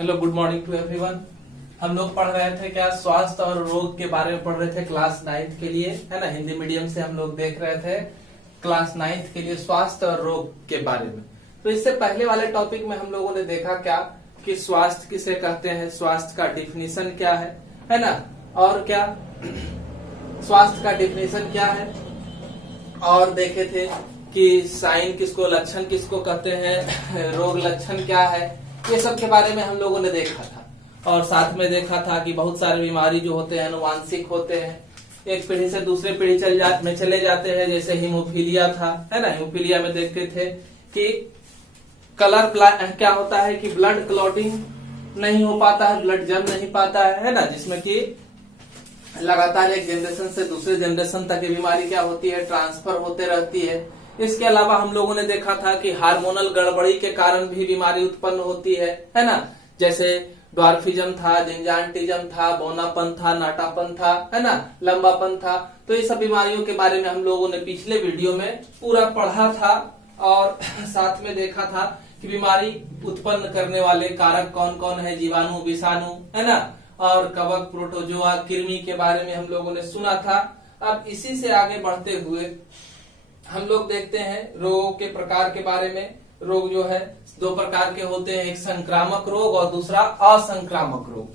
Hello, good morning to everyone. हम लोग पढ़ रहे थे क्या, स्वास्थ्य और रोग के बारे में पढ़ रहे थे क्लास 9th के लिए, है ना। हिंदी मीडियम से हम लोग देख रहे थे क्लास 9th के लिए स्वास्थ्य और रोग के बारे में। तो इससे पहले वाले टॉपिक में हम लोगों ने देखा क्या कि स्वास्थ्य किसे कहते हैं, स्वास्थ्य का डिफिनीशन क्या है ना, और क्या स्वास्थ्य का डिफिनीशन क्या है, और देखे थे कि साइन किसको, लक्षण किसको कहते हैं, रोग लक्षण क्या है, ये सब के बारे में हम लोगों ने देखा था। और साथ में देखा था कि बहुत सारे बीमारी जो होते हैं अनुवांशिक होते हैं, एक पीढ़ी से दूसरे पीढ़ी चले जाते हैं, जैसे हीमोफीलिया था, है ना। हीमोफीलिया में देखते थे कि कलर क्या होता है कि ब्लड क्लॉटिंग नहीं हो पाता है, ब्लड जम नहीं पाता है ना, जिसमें कि लगातार एक जनरेशन से दूसरे जनरेशन तक ये बीमारी क्या होती है, ट्रांसफर होते रहती है। इसके अलावा हम लोगों ने देखा था कि हार्मोनल गड़बड़ी के कारण भी बीमारी उत्पन्न होती है ना। जैसे ड्वार्फिज्म था, जिंजांटिज्म था, बौनापन था, नाटापन था, है ना, लंबापन था। तो ये सब बीमारियों के बारे में हम लोगों ने पिछले वीडियो में पूरा पढ़ा था और साथ में देखा था कि बीमारी उत्पन्न करने वाले कारक कौन कौन है, जीवाणु, विषाणु, है ना, और कवक, प्रोटोजोआ, कृमि के बारे में हम लोगों ने सुना था। अब इसी से आगे बढ़ते हुए हम लोग देखते हैं रोगों के प्रकार के बारे में। रोग जो है दो प्रकार के होते हैं, एक संक्रामक रोग और दूसरा असंक्रामक रोग।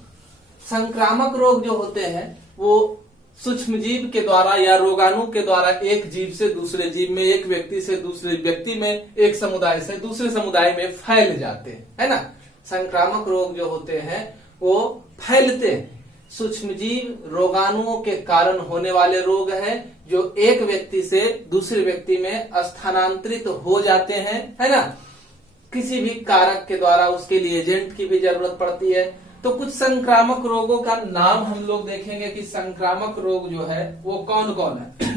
संक्रामक रोग जो होते हैं वो सूक्ष्म जीव के द्वारा या रोगाणु के द्वारा एक जीव से दूसरे जीव में, एक व्यक्ति से दूसरे व्यक्ति में, एक समुदाय से दूसरे समुदाय में फैल जाते हैं, है ना। संक्रामक रोग जो होते हैं वो फैलते हैं, सूक्ष्म जीव रोगाणुओं के कारण होने वाले रोग हैं जो एक व्यक्ति से दूसरे व्यक्ति में स्थानांतरित हो जाते हैं, है ना। किसी भी कारक के द्वारा उसके लिए एजेंट की भी जरूरत पड़ती है। तो कुछ संक्रामक रोगों का नाम हम लोग देखेंगे कि संक्रामक रोग जो है वो कौन कौन है।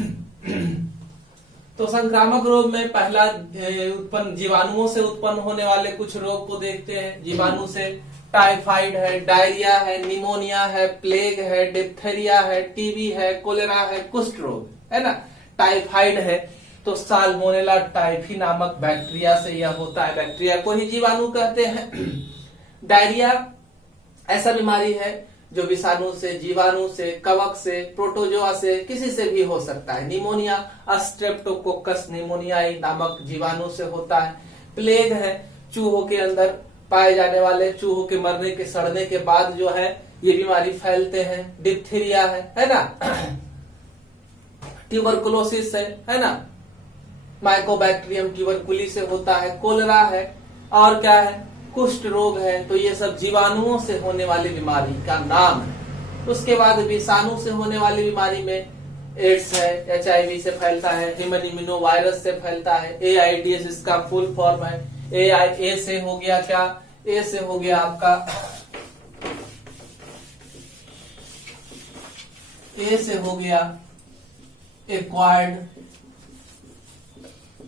तो संक्रामक रोग में पहला उत्पन्न जीवाणुओं से उत्पन्न होने वाले कुछ रोग को देखते हैं। जीवाणु से टाइफाइड है, डायरिया है, निमोनिया है, प्लेग है, डिप्थेरिया है, टीबी है, कोलेरा है, कुष्ठ रोग, है ना। टाइफाइड है तो साल्मोनेला टाइफी नामक बैक्टीरिया से यह होता है, बैक्टीरिया को ही जीवाणु कहते हैं। डायरिया ऐसा बीमारी है जो विषाणु से, जीवाणु से, कवक से, प्रोटोजोआ से, किसी से भी हो सकता है। निमोनिया स्ट्रेप्टोकोकस निमोनियाई नामक जीवाणु से होता है। प्लेग है चूहों के अंदर पाए जाने वाले, चूहों के मरने के, सड़ने के बाद जो है ये बीमारी फैलते हैं। डिप्थीरिया है ना। ट्यूबरकुलोसिस है ना, माइकोबैक्टीरियम ट्यूबरकुली से होता है। कोलेरा है और क्या है, कुष्ठ रोग है। तो ये सब जीवाणुओं से होने वाली बीमारी का नाम है। उसके बाद विषाणु से होने वाली बीमारी में एड्स है, HIV से फैलता है, ह्यूमन इम्यूनो वायरस से फैलता है, AIDS इसका फुल फॉर्म है। ए से हो गया क्या, ए से हो गया आपका, ए से हो गया एक्वायर्ड,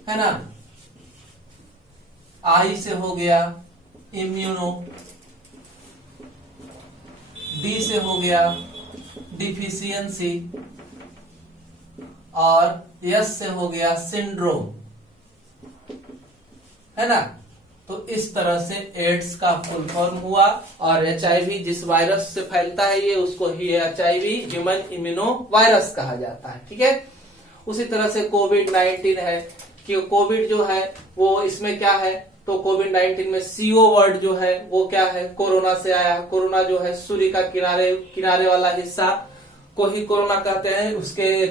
है ना। आई से हो गया इम्यूनो, डी से हो गया डिफिशियंसी, और एस से हो गया सिंड्रोम, है ना। तो इस तरह से एड्स का फुल फॉर्म हुआ। और HIV जिस वायरस से फैलता है ये, उसको ही HIV ह्यूमन इम्यूनो वायरस कहा जाता है, ठीक है। उसी तरह से कोविड-19 है कि कोविड जो है वो इसमें क्या है, तो कोविड-19 में CO वर्ड जो है वो क्या है, कोरोना से आया है। कोरोना जो है सूर्य का किनारे वाला हिस्सा को ही कोरोना कहते हैं। उसके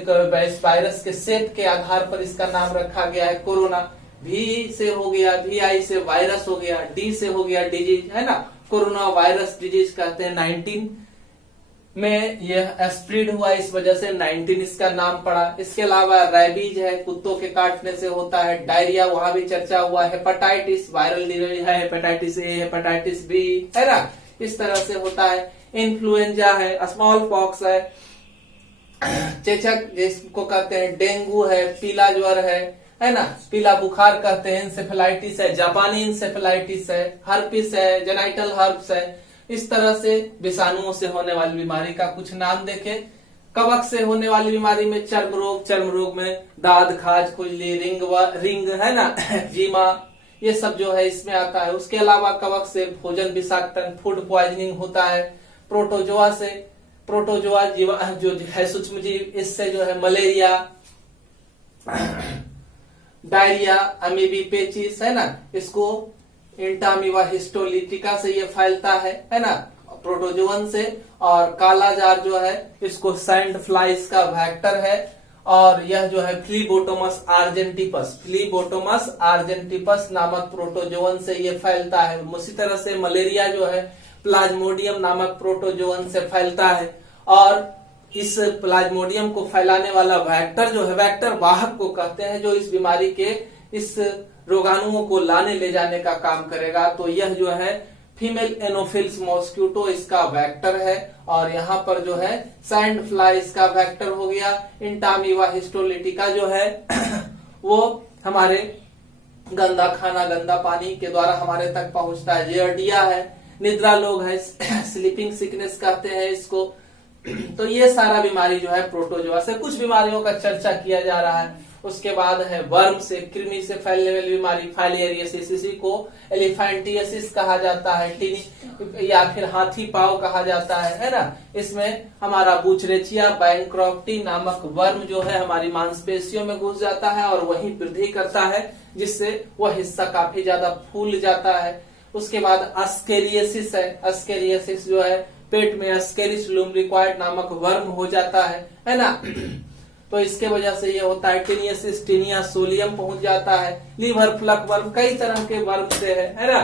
वायरस के सेट के आधार पर इसका नाम रखा गया है कोरोना। V से हो गया, VI से वायरस हो गया, D से हो गया डिजीज, है ना। कोरोना वायरस डिजीज कहते हैं। 19 में यह स्प्रेड हुआ, इस वजह से 19 इसका नाम पड़ा। इसके अलावा रेबीज है, कुत्तों के काटने से होता है। डायरिया, वहां भी चर्चा हुआ। हेपेटाइटिस वायरल डिजीज है, हेपेटाइटिस A, हेपेटाइटिस B, है ना, इस तरह से होता है। इन्फ्लुएंजा है, स्मॉल पॉक्स है, चेचक जिसको कहते हैं, डेंगू है, पीला ज्वर है ना, पीला बुखार कहते हैं, इंसेफेलाइटिस है, जापानी इंसेफेलाइटिस है, हर्पिस है, जेनाइटल हर्प्स है। इस तरह से विषाणुओं से होने वाली बीमारी का कुछ नाम देखें। कवक से होने वाली बीमारी में चर्म रोग में दाद, खाज, खुजली, रिंग है ना, एक्जिमा, ये सब जो है इसमें आता है। उसके अलावा कवक से भोजन विषाक्तन, फूड पॉइजनिंग होता है। प्रोटोजोआ जीवा जो है सूक्ष्म जीव, इससे जो है मलेरिया, डायरिया, अमीबी पेचिस है ना, इसको इंटामीवा हिस्टोलिटिका से ये फैलता है ना, प्रोटोजोअन से। और काला जार जो है इसको सैंड फ्लाइज का वेक्टर है। और यह जो है फ्लीबोटोमस आर्जेंटिपस नामक प्रोटोजोअन से ये फैलता है। उसी तरह से मलेरिया जो है प्लाज्मोडियम नामक प्रोटोजोअन से फैलता है। और इस प्लाज्मोडियम को फैलाने वाला वेक्टर जो है, वेक्टर वाहक को कहते हैं, जो इस बीमारी के इस रोगाणुओं को लाने ले जाने का काम करेगा। तो यह जो है फीमेल एनोफिल्स मॉस्क्यूटो इसका वेक्टर है। और यहाँ पर जो है सैंड फ्लाई इसका वेक्टर हो गया। इंटामीवा हिस्टोलिटिका जो है वो हमारे गंदा खाना, गंदा पानी के द्वारा हमारे तक पहुंचता है। जियर्डिया है, निद्रा लोग है, स्लीपिंग सिकनेस कहते हैं इसको। तो ये सारा बीमारी जो है प्रोटोजोआ से, कुछ बीमारियों का चर्चा किया जा रहा है। उसके बाद है वर्म से, कृमि से फैलने वाली बीमारी फाइलेरियसिस, इसी को एलिफेंटियसिस कहा जाता है, या फिर हाथी पाव कहा जाता है ना। इसमें हमारा बुचरेचिया बैंक्रॉफ्टी नामक वर्म जो है हमारी मांसपेशियों में घुस जाता है और वहीं वृद्धि करता है, जिससे वह हिस्सा काफी ज्यादा फूल जाता है। उसके बाद अस्केरियसिस है, अस्केरियसिस जो है पेट में अस्केरिस लुम्ब्रिक्वाइड नामक वर्म हो जाता है ना। तो इसके वजह से ये होता है। टीनियसिस, टीनिया सोलियम पहुंच जाता है। लीवर फ्लक वर्म, कई तरह के वर्म से है ना।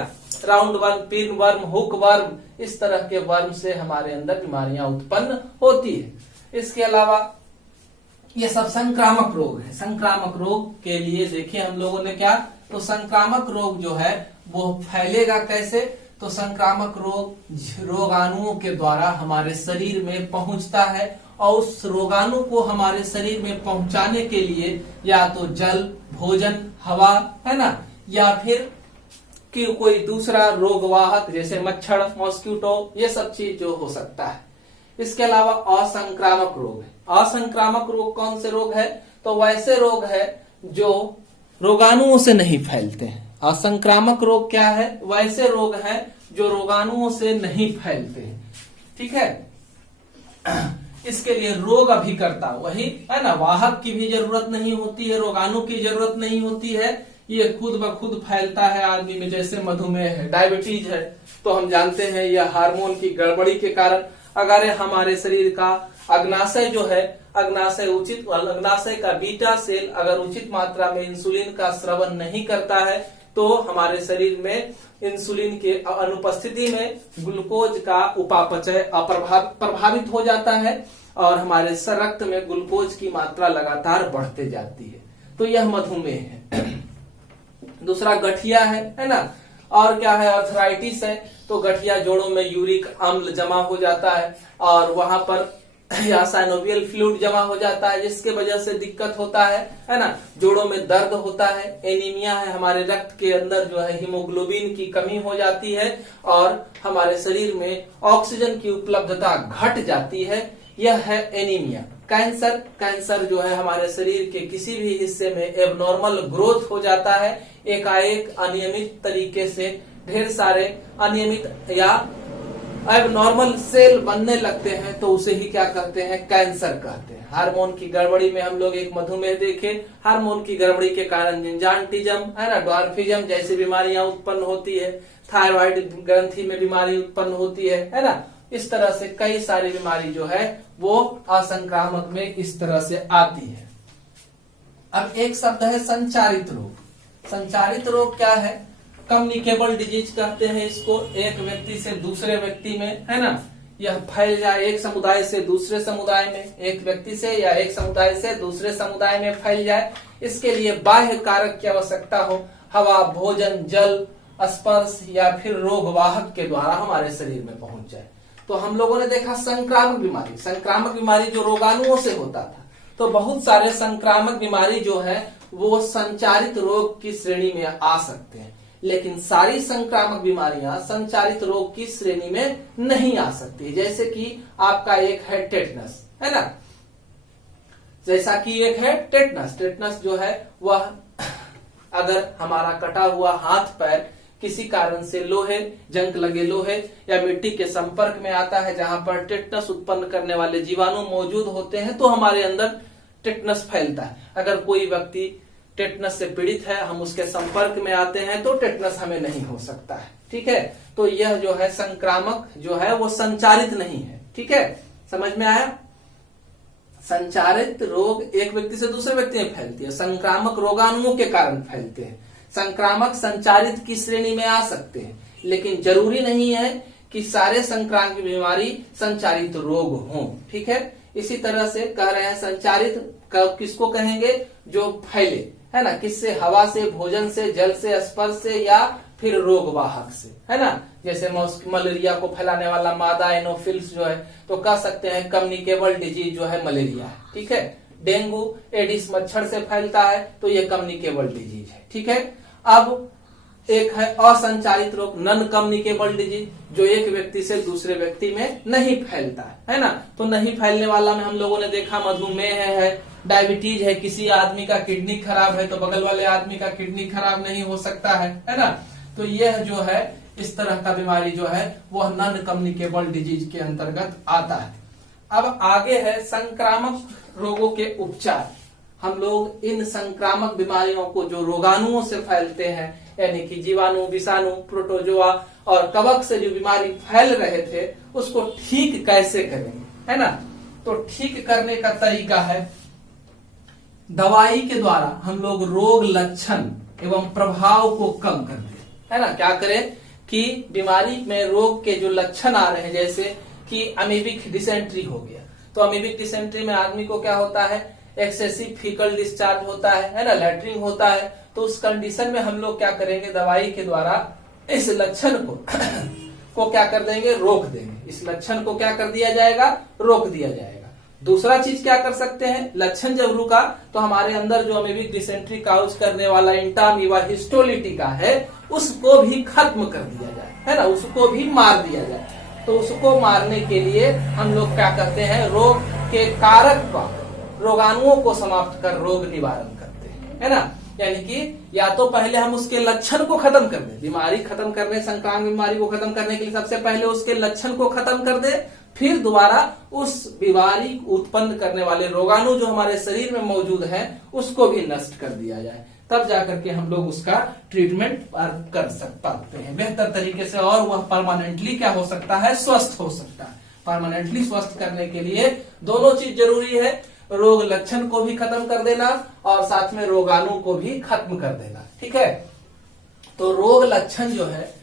Round worm, pin worm, hook worm, इस तरह के वर्म से हमारे अंदर बीमारियां उत्पन्न होती है। इसके अलावा ये सब संक्रामक रोग है। संक्रामक रोग के लिए देखिए हम लोगों ने क्या, तो संक्रामक रोग जो है वो फैलेगा कैसे, तो संक्रामक रोग रोगाणुओं के द्वारा हमारे शरीर में पहुंचता है। और उस रोगाणु को हमारे शरीर में पहुंचाने के लिए या तो जल, भोजन, हवा है ना, या फिर कि कोई दूसरा रोगवाहक जैसे मच्छर, मॉस्क्यूटो, ये सब चीज जो हो सकता है। इसके अलावा असंक्रामक रोग है। असंक्रामक रोग कौन से रोग है, तो वैसे रोग है जो रोगाणुओं से नहीं फैलते हैं। असंक्रामक रोग क्या है, वैसे रोग हैं जो रोगाणुओं से नहीं फैलते हैं। ठीक है, इसके लिए रोग अभिकर्ता वही है ना, वाहक की भी जरूरत नहीं होती है, रोगाणु की जरूरत नहीं होती है, ये खुद ब खुद फैलता है आदमी में। जैसे मधुमेह है, डायबिटीज है, तो हम जानते हैं यह हार्मोन की गड़बड़ी के कारण अगर हमारे शरीर का अग्नाशय जो है, अग्नाशय का बीटा सेल अगर उचित मात्रा में इंसुलिन का स्रवण नहीं करता है, तो हमारे शरीर में इंसुलिन के अनुपस्थिति में ग्लूकोज का उपापचय प्रभावित हो जाता है और हमारे रक्त में ग्लूकोज की मात्रा लगातार बढ़ते जाती है। तो यह मधुमेह है। दूसरा गठिया है ना। और क्या है, अर्थराइटिस है, तो गठिया जोड़ों में यूरिक अम्ल जमा हो जाता है और वहां पर या साइनोवियल फ्लूइड जमा हो जाता है, जिसके वजह से दिक्कत होता है ना। जोड़ों में दर्द होता है। एनीमिया है, हमारे रक्त के अंदर जो है हीमोग्लोबिन की कमी हो जाती है और हमारे शरीर में ऑक्सीजन की उपलब्धता घट जाती है, यह है एनीमिया। कैंसर जो है हमारे शरीर के किसी भी हिस्से में एबनॉर्मल ग्रोथ हो जाता है, एकाएक अनियमित तरीके से ढेर सारे अनियमित या एबनॉर्मल सेल बनने लगते हैं, तो उसे ही क्या कहते हैं, कैंसर कहते हैं। हार्मोन की गड़बड़ी में हम लोग एक मधुमेह देखे, हार्मोन की गड़बड़ी के कारण जिंजांटिज्म है ना, ड्वार्फिज्म जैसी बीमारियां उत्पन्न होती है, थायराइड ग्रंथि में बीमारी उत्पन्न होती है ना। इस तरह से कई सारी बीमारी जो है वो असंक्रामक में इस तरह से आती है। अब एक शब्द है संचारित रोग। संचारित रोग क्या है, कम्युनिकेबल डिजीज कहते हैं इसको। एक व्यक्ति से दूसरे व्यक्ति में है ना, यह फैल जाए एक समुदाय से दूसरे समुदाय में, एक व्यक्ति से या एक समुदाय से दूसरे समुदाय में फैल जाए। इसके लिए बाह्य कारक की आवश्यकता हो, हवा, भोजन, जल, स्पर्श या फिर रोगवाहक के द्वारा हमारे शरीर में पहुंच जाए। तो हम लोगों ने देखा संक्रामक बीमारी जो रोगाणुओं से होता था, तो बहुत सारे संक्रामक बीमारी जो है वो संचारित रोग की श्रेणी में आ सकते हैं, लेकिन सारी संक्रामक बीमारियां संचारित रोग की श्रेणी में नहीं आ सकती। जैसे कि आपका एक है टेटनस है ना, जैसा कि एक है टेटनस जो है वह अगर हमारा कटा हुआ हाथ पैर किसी कारण से लोहे, जंग लगे लोहे या मिट्टी के संपर्क में आता है जहां पर टेटनस उत्पन्न करने वाले जीवाणु मौजूद होते हैं तो हमारे अंदर टेटनस फैलता है। अगर कोई व्यक्ति टेटनस से पीड़ित है, हम उसके संपर्क में आते हैं तो टेटनस हमें नहीं हो सकता है। ठीक है, तो यह जो है संक्रामक जो है वो संचारित नहीं है। ठीक है, समझ में आया? संचारित रोग एक व्यक्ति से दूसरे व्यक्ति में फैलती है, संक्रामक रोगाणुओं के कारण फैलते हैं। संक्रामक संचारित की श्रेणी में आ सकते हैं, लेकिन जरूरी नहीं है कि सारे संक्रामक बीमारी संचारित रोग हों। ठीक है, इसी तरह से कह रहे हैं संचारित किसको कहेंगे? जो फैले, है ना, किससे? हवा से, भोजन से, जल से, स्पर्श से या फिर रोग वाहक से, है ना। जैसे मलेरिया को फैलाने वाला मादा एनोफिल्स जो है तो कह सकते हैं कम्युनिकेबल डिजीज जो है मलेरिया है। ठीक है, डेंगू एडिस मच्छर से फैलता है तो ये कम्युनिकेबल डिजीज है। ठीक है, अब एक है असंचारित रोग, नॉन कम्युनिकेबल डिजीज, जो एक व्यक्ति से दूसरे व्यक्ति में नहीं फैलता है ना। तो नहीं फैलने वाला में हम लोगों ने देखा मधुमेह है, डायबिटीज है, किसी आदमी का किडनी खराब है तो बगल वाले आदमी का किडनी खराब नहीं हो सकता है ना। तो यह जो है इस तरह का बीमारी जो है वह नॉन कम्युनिकेबल डिजीज के अंतर्गत आता है। अब आगे है संक्रामक रोगों के उपचार। हम लोग इन संक्रामक बीमारियों को जो रोगाणुओं से फैलते हैं, यानी कि जीवाणु, विषाणु, प्रोटोजोआ और कवक से जो बीमारी फैल रहे थे उसको ठीक कैसे करेंगे, है ना। तो ठीक करने का तरीका है दवाई के द्वारा हम लोग रोग लक्षण एवं प्रभाव को कम कर दें, है ना। क्या करें कि बीमारी में रोग के जो लक्षण आ रहे हैं, जैसे कि अमीबिक डिसेंट्री हो गया, तो अमीबिक डिसेंट्री में आदमी को क्या होता है? एक्सेसिव फीकल डिस्चार्ज होता है ना, लैट्रिन होता है। तो उस कंडीशन में हम लोग क्या करेंगे? दवाई के द्वारा इस लक्षण को क्या कर देंगे? रोक देंगे। इस लक्षण को क्या कर दिया जाएगा? रोक दिया जाएगा। दूसरा चीज क्या कर सकते हैं? लक्षण जब रुका तो हमारे अंदर जो अमीबिक डिसेंट्री काउज करने वाला इंटामीबा हिस्टोलिटिका है उसको भी खत्म कर दिया जाए, है ना, उसको भी मार दिया जाए। तो उसको मारने के लिए हम लोग क्या करते हैं? रोग के कारक रोगाणुओं को समाप्त कर रोग निवारण करते हैं, है ना। यानी कि या तो पहले हम उसके लक्षण को खत्म कर दें, बीमारी खत्म करने, संक्रामक बीमारी को खत्म करने के लिए सबसे पहले उसके लक्षण को खत्म कर दे, फिर दोबारा उस बीमारी उत्पन्न करने वाले रोगाणु जो हमारे शरीर में मौजूद है उसको भी नष्ट कर दिया जाए, तब जाकर के हम लोग उसका ट्रीटमेंट कर सकते हैं बेहतर तरीके से, और वह परमानेंटली क्या हो सकता है? स्वस्थ हो सकता है। परमानेंटली स्वस्थ करने के लिए दोनों चीज जरूरी है, रोग लक्षण को भी खत्म कर देना और साथ में रोगाणु को भी खत्म कर देना। ठीक है, तो रोग लक्षण जो है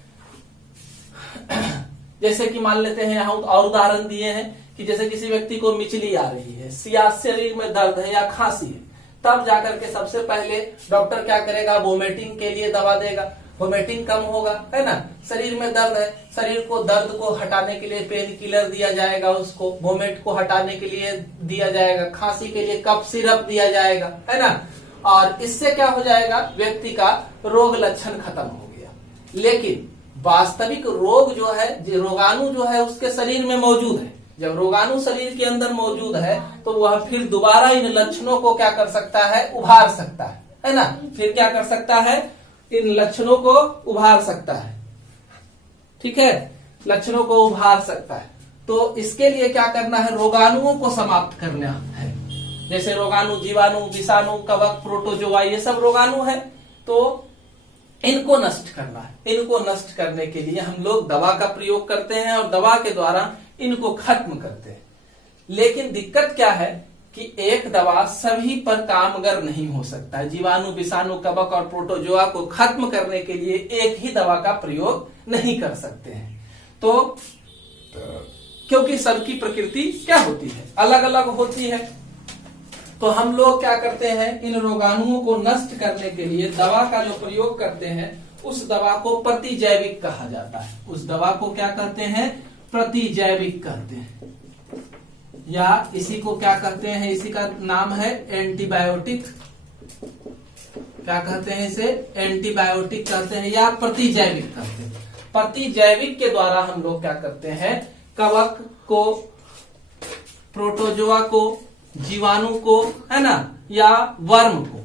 जैसे कि मान लेते हैं, यहाँ और उदाहरण दिए हैं कि जैसे किसी व्यक्ति को मिचली आ रही है या शरीर में दर्द है या खांसी है, तब जाकर के सबसे पहले डॉक्टर क्या करेगा? वोमिटिंग के लिए दवा देगा, वोमिटिंग कम होगा, है ना। शरीर में दर्द है, शरीर को दर्द को हटाने के लिए पेन किलर दिया जाएगा, उसको वोमिट को हटाने के लिए दिया जाएगा, खांसी के लिए कफ सिरप दिया जाएगा, है ना। और इससे क्या हो जाएगा? व्यक्ति का रोग लक्षण खत्म हो गया। लेकिन वास्तविक रोग जो है, रोगाणु जो है उसके शरीर में मौजूद है। जब रोगाणु शरीर के अंदर मौजूद है तो वह फिर दोबारा इन लक्षणों को क्या कर सकता है? उभार सकता है ना। फिर क्या कर सकता है? इन लक्षणों को उभार सकता है। ठीक है, लक्षणों को उभार सकता है। तो इसके लिए क्या करना है? रोगाणुओं को समाप्त करना है। जैसे रोगाणु, जीवाणु, विषाणु, कवक, प्रोटोजोआ, ये सब रोगाणु है, तो इनको नष्ट करना है। इनको नष्ट करने के लिए हम लोग दवा का प्रयोग करते हैं और दवा के द्वारा इनको खत्म करते हैं। लेकिन दिक्कत क्या है कि एक दवा सभी पर कामगर नहीं हो सकता है। जीवाणु, विषाणु, कवक और प्रोटोजोआ को खत्म करने के लिए एक ही दवा का प्रयोग नहीं कर सकते हैं। तो क्योंकि सबकी प्रकृति क्या होती है? अलग अलग होती है। तो हम लोग क्या करते हैं? इन रोगाणुओं को नष्ट करने के लिए दवा का जो प्रयोग करते हैं उस दवा को प्रतिजैविक कहा जाता है। उस दवा को क्या कहते हैं? प्रतिजैविक कहते हैं, या इसी को क्या कहते हैं? इसी का नाम है एंटीबायोटिक। क्या कहते हैं इसे? एंटीबायोटिक कहते हैं या प्रतिजैविक कहते हैं। प्रतिजैविक के द्वारा हम लोग क्या करते हैं? कवक को, प्रोटोजोआ को, जीवाणु को, है ना, या वर्म को,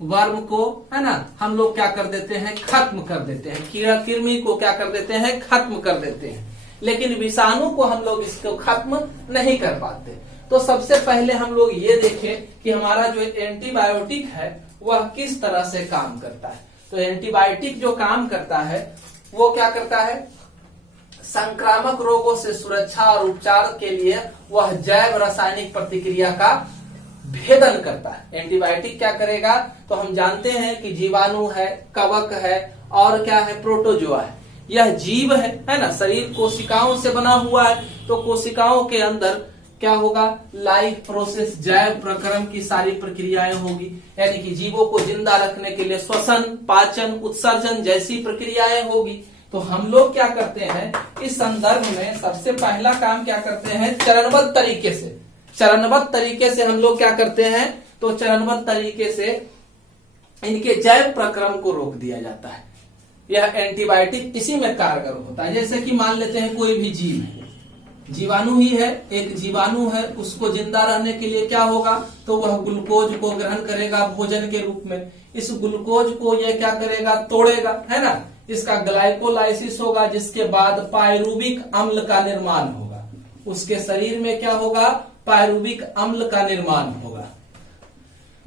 वर्म को, है ना, हम लोग क्या कर देते हैं, खत्म कर देते हैं। कीड़ा कृमि को क्या कर देते हैं, खत्म कर देते हैं। लेकिन विषाणु को हम लोग इसको खत्म नहीं कर पाते। तो सबसे पहले हम लोग ये देखें कि हमारा जो एंटीबायोटिक है वह किस तरह से काम करता है। तो एंटीबायोटिक जो काम करता है वो क्या करता है, संक्रामक रोगों से सुरक्षा और उपचार के लिए वह जैव रासायनिक प्रतिक्रिया का भेदन करता है। एंटीबायोटिक क्या करेगा, तो हम जानते हैं कि जीवाणु है, कवक है और क्या है, प्रोटोजोआ है। यह जीव है ना, शरीर कोशिकाओं से बना हुआ है। तो कोशिकाओं के अंदर क्या होगा, लाइफ प्रोसेस, जैव प्रक्रम की सारी प्रक्रियाएं होगी। यानी कि जीवों को जिंदा रखने के लिए श्वसन, पाचन, उत्सर्जन जैसी प्रक्रियाएं होगी। तो हम लोग क्या करते हैं, इस संदर्भ में सबसे पहला काम क्या करते हैं, चरणबद्ध तरीके से हम लोग क्या करते हैं, तो चरणबद्ध तरीके से इनके जैव प्रक्रम को रोक दिया जाता है। यह एंटीबायोटिक इसी में कारगर होता है। जैसे कि मान लेते हैं कोई भी जीव है, जीवाणु ही है, एक जीवाणु है, उसको जिंदा रहने के लिए क्या होगा, तो वह ग्लूकोज को ग्रहण करेगा भोजन के रूप में। इस ग्लूकोज को यह क्या करेगा, तोड़ेगा, है ना, इसका ग्लाइकोलाइसिस होगा, जिसके बाद पायरुविक अम्ल का निर्माण होगा। उसके शरीर में क्या होगा, पायरुविक अम्ल का निर्माण होगा।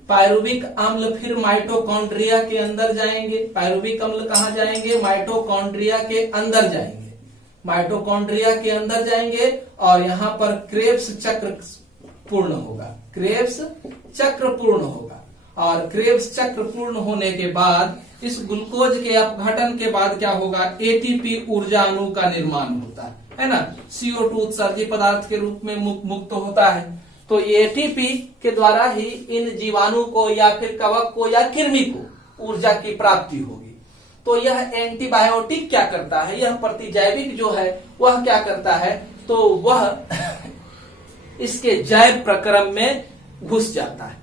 पायरुविक अम्ल फिर माइटोकॉन्ड्रिया के अंदर जाएंगे। पायरुविक अम्ल कहाँ जाएंगे, माइटोकॉन्ड्रिया के अंदर जाएंगे। माइटोकॉन्ड्रिया के अंदर जाएंगे और यहाँ पर क्रेब्स चक्र पूर्ण होगा। क्रेब्स चक्र पूर्ण होगा और क्रेब्स चक्र पूर्ण होने के बाद इस ग्लूकोज के अपघटन के बाद क्या होगा, एटीपी ऊर्जा अणु का निर्माण होता है ना। CO2 उत्सर्जी पदार्थ के रूप में मुक्त होता है। तो एटीपी के द्वारा ही इन जीवाणु को या फिर कवक को या कृमि को ऊर्जा की प्राप्ति होगी। तो यह एंटीबायोटिक क्या करता है, यह प्रतिजैविक जो है वह क्या करता है, तो वह इसके जैव प्रक्रम में घुस जाता है।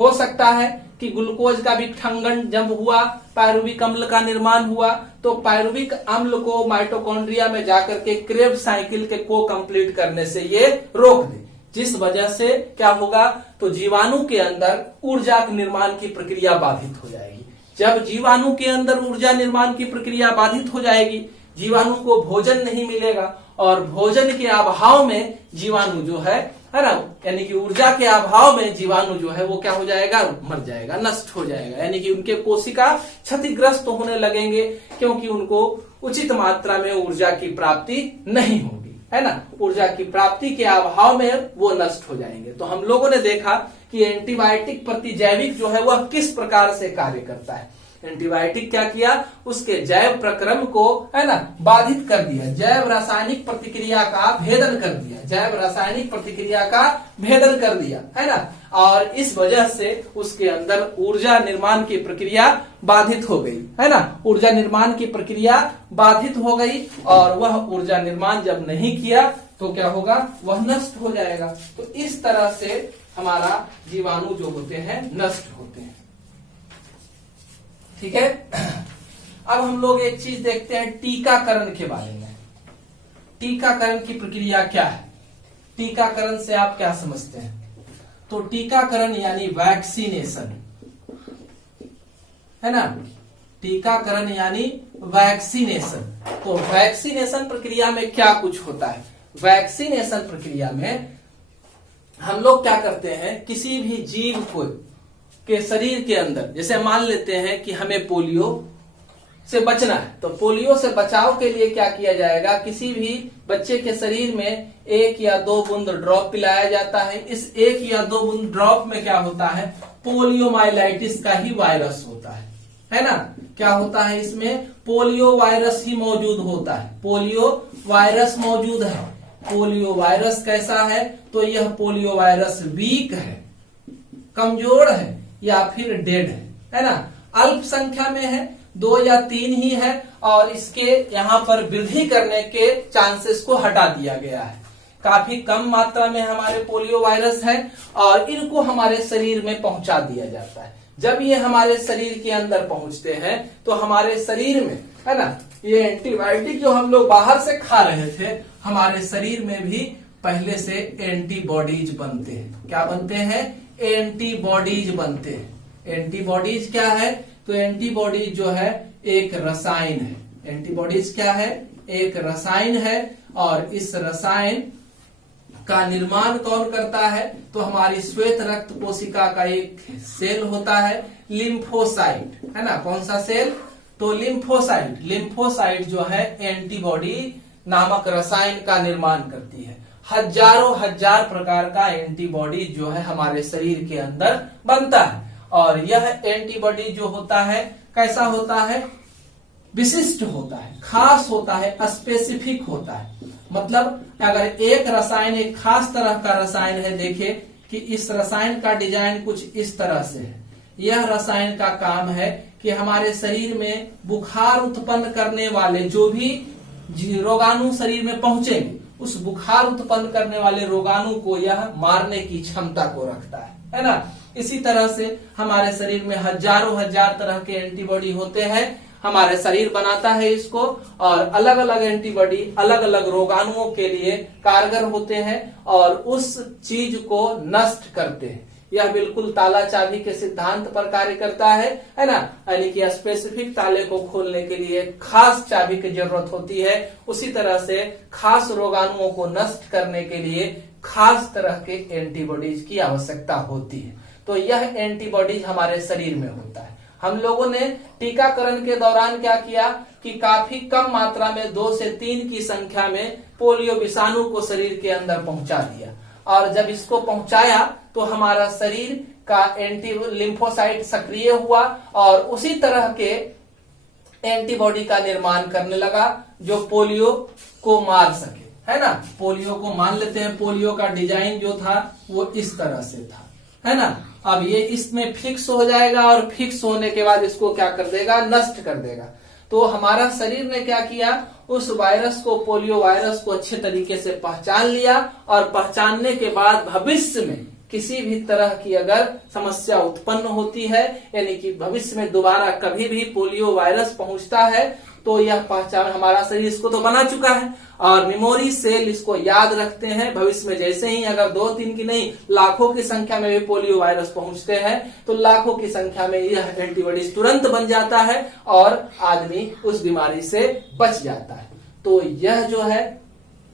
हो सकता है कि ग्लूकोज का भी ठंगन जब हुआ, पायरुविक अम्ल का निर्माण हुआ, तो पायरुविक अम्ल को माइटोकॉन्ड्रिया में जाकर के क्रेब्स साइकिल के को कंप्लीट करने से ये रोक दे, जिस वजह से क्या होगा, तो जीवाणु के अंदर ऊर्जा निर्माण की प्रक्रिया बाधित हो जाएगी। जब जीवाणु के अंदर ऊर्जा निर्माण की प्रक्रिया बाधित हो जाएगी, जीवाणु को भोजन नहीं मिलेगा और भोजन के अभाव में जीवाणु जो है ना, यानी कि ऊर्जा के अभाव में जीवाणु जो है वो क्या हो जाएगा, मर जाएगा, नष्ट हो जाएगा। यानी कि उनके कोशिका क्षतिग्रस्त होने लगेंगे, क्योंकि उनको उचित मात्रा में ऊर्जा की प्राप्ति नहीं होगी, है ना। ऊर्जा की प्राप्ति के अभाव में वो नष्ट हो जाएंगे। तो हम लोगों ने देखा कि एंटीबायोटिक प्रतिजैविक जो है वह किस प्रकार से कार्य करता है। एंटीबायोटिक क्या किया, उसके जैव प्रक्रम को, है ना, बाधित कर दिया, जैव रासायनिक प्रतिक्रिया का भेदन कर दिया, जैव रासायनिक प्रतिक्रिया का भेदन कर दिया, है ना। और इस वजह से उसके अंदर ऊर्जा निर्माण की प्रक्रिया बाधित हो गई, है ना। ऊर्जा निर्माण की प्रक्रिया बाधित हो गई और वह ऊर्जा निर्माण जब नहीं किया तो क्या होगा, वह नष्ट हो जाएगा। तो इस तरह से हमारा जीवाणु जो होते हैं नष्ट होते हैं। ठीक है। अब हम लोग एक चीज देखते हैं टीकाकरण के बारे में। टीकाकरण की प्रक्रिया क्या है, टीकाकरण से आप क्या समझते हैं। तो टीकाकरण यानी वैक्सीनेशन, है ना, टीकाकरण यानी वैक्सीनेशन। तो वैक्सीनेशन प्रक्रिया में क्या कुछ होता है। वैक्सीनेशन प्रक्रिया में हम लोग क्या करते हैं, किसी भी जीव को के शरीर के अंदर, जैसे मान लेते हैं कि हमें पोलियो से बचना है, तो पोलियो से बचाव के लिए क्या किया जाएगा, किसी भी बच्चे के शरीर में 1 या 2 बूंद ड्रॉप पिलाया जाता है। इस 1 या 2 बूंद ड्रॉप में क्या होता है, पोलियोमाइलाइटिस का ही वायरस होता है ना। क्या होता है, इसमें पोलियो वायरस ही मौजूद होता है, पोलियो वायरस मौजूद है। पोलियो वायरस कैसा है, तो यह पोलियो वायरस वीक है, कमजोर है या फिर डेड है ना, अल्प संख्या में है, 2 या 3 ही है और इसके यहाँ पर वृद्धि करने के चांसेस को हटा दिया गया है। काफी कम मात्रा में हमारे पोलियो वायरस है और इनको हमारे शरीर में पहुंचा दिया जाता है। जब ये हमारे शरीर के अंदर पहुंचते हैं तो हमारे शरीर में, है ना, ये एंटीबायोटिक जो हम लोग बाहर से खा रहे थे, हमारे शरीर में भी पहले से एंटीबॉडीज बनते हैं। क्या बनते हैं, एंटीबॉडीज बनते हैं। एंटीबॉडीज क्या है? तो एंटीबॉडीज जो है एक रसायन है। एंटीबॉडीज क्या है? एक रसायन है। और इस रसायन का निर्माण कौन करता है? तो हमारी श्वेत रक्त कोशिका का एक सेल होता है लिम्फोसाइट, है ना। कौन सा सेल? तो लिम्फोसाइट। लिम्फोसाइट जो है एंटीबॉडी नामक रसायन का निर्माण करती है। हजारों हजार प्रकार का एंटीबॉडी जो है हमारे शरीर के अंदर बनता है। और यह एंटीबॉडी जो होता है कैसा होता है? विशिष्ट होता है, खास होता है, स्पेसिफिक होता है। मतलब अगर एक रसायन एक खास तरह का रसायन है, देखिए कि इस रसायन का डिजाइन कुछ इस तरह से है। यह रसायन का काम है कि हमारे शरीर में बुखार उत्पन्न करने वाले जो भी रोगाणु शरीर में पहुंचेंगे, उस बुखार उत्पन्न करने वाले रोगाणु को यह मारने की क्षमता को रखता है ना। इसी तरह से हमारे शरीर में हजारों हजार तरह के एंटीबॉडी होते हैं। हमारे शरीर बनाता है इसको, और अलग अलग एंटीबॉडी अलग अलग रोगाणुओं के लिए कारगर होते हैं और उस चीज को नष्ट करते हैं। यह बिल्कुल ताला चाबी के सिद्धांत पर कार्य करता है ना। यानी कि स्पेसिफिक ताले को खोलने के लिए खास चाबी की जरूरत होती है। उसी तरह से खास रोगाणुओं को नष्ट करने के लिए खास तरह के एंटीबॉडीज की आवश्यकता होती है। तो यह एंटीबॉडीज हमारे शरीर में होता है। हम लोगों ने टीकाकरण के दौरान क्या किया कि काफी कम मात्रा में 2 से 3 की संख्या में पोलियो विषाणु को शरीर के अंदर पहुंचा दिया। और जब इसको पहुंचाया तो हमारा शरीर का एंटी लिम्फोसाइट सक्रिय हुआ और उसी तरह के एंटीबॉडी का निर्माण करने लगा जो पोलियो को मार सके, है ना। पोलियो को मान लेते हैं, पोलियो का डिजाइन जो था वो इस तरह से था, है ना। अब ये इसमें फिक्स हो जाएगा और फिक्स होने के बाद इसको क्या कर देगा? नष्ट कर देगा। तो हमारा शरीर ने क्या किया? उस वायरस को, पोलियो वायरस को अच्छे तरीके से पहचान लिया और पहचानने के बाद भविष्य में किसी भी तरह की अगर समस्या उत्पन्न होती है, यानी कि भविष्य में दोबारा कभी भी पोलियो वायरस पहुंचता है, तो यह पहचान हमारा शरीर इसको तो बना चुका है और मेमोरी सेल इसको याद रखते हैं। भविष्य में जैसे ही अगर 2-3 की नहीं लाखों की संख्या में भी पोलियो वायरस पहुंचते हैं तो लाखों की संख्या में यह एंटीबॉडी तुरंत बन जाता है और आदमी उस बीमारी से बच जाता है। तो यह जो है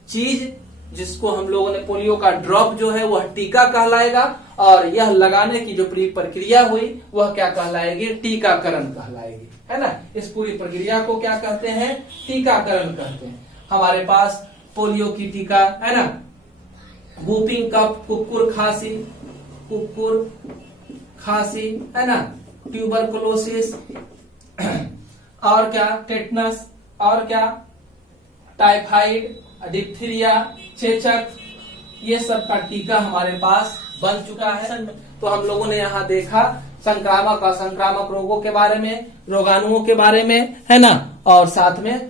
चीज जिसको हम लोगों ने पोलियो का ड्रॉप जो है वह टीका कहलाएगा, और यह लगाने की जो पूरी प्रक्रिया हुई वह क्या कहलाएगी? टीकाकरण कहलाएगी, है ना। इस पूरी प्रक्रिया को क्या कहते हैं? टीकाकरण कहते हैं। हमारे पास पोलियो की टीका, है ना, वूपिंग कफ, कुकुर खांसी, है ना, ट्यूबरकुलोसिस, और क्या टेटनस, और क्या टाइफाइड, डिप्थीरिया, चेचक, ये सब का टीका हमारे पास बन चुका है। तो हम लोगों ने यहाँ देखा संक्रामक असंक्रामक रोगों के बारे में, रोगाणुओं के बारे में, है ना, और साथ में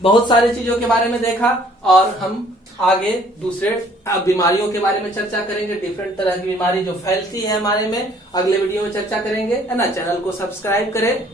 बहुत सारी चीजों के बारे में देखा। और हम आगे दूसरे बीमारियों के बारे में चर्चा करेंगे। डिफरेंट तरह की बीमारी जो फैलती है हमारे में, अगले वीडियो में चर्चा करेंगे, है ना। चैनल को सब्सक्राइब करें।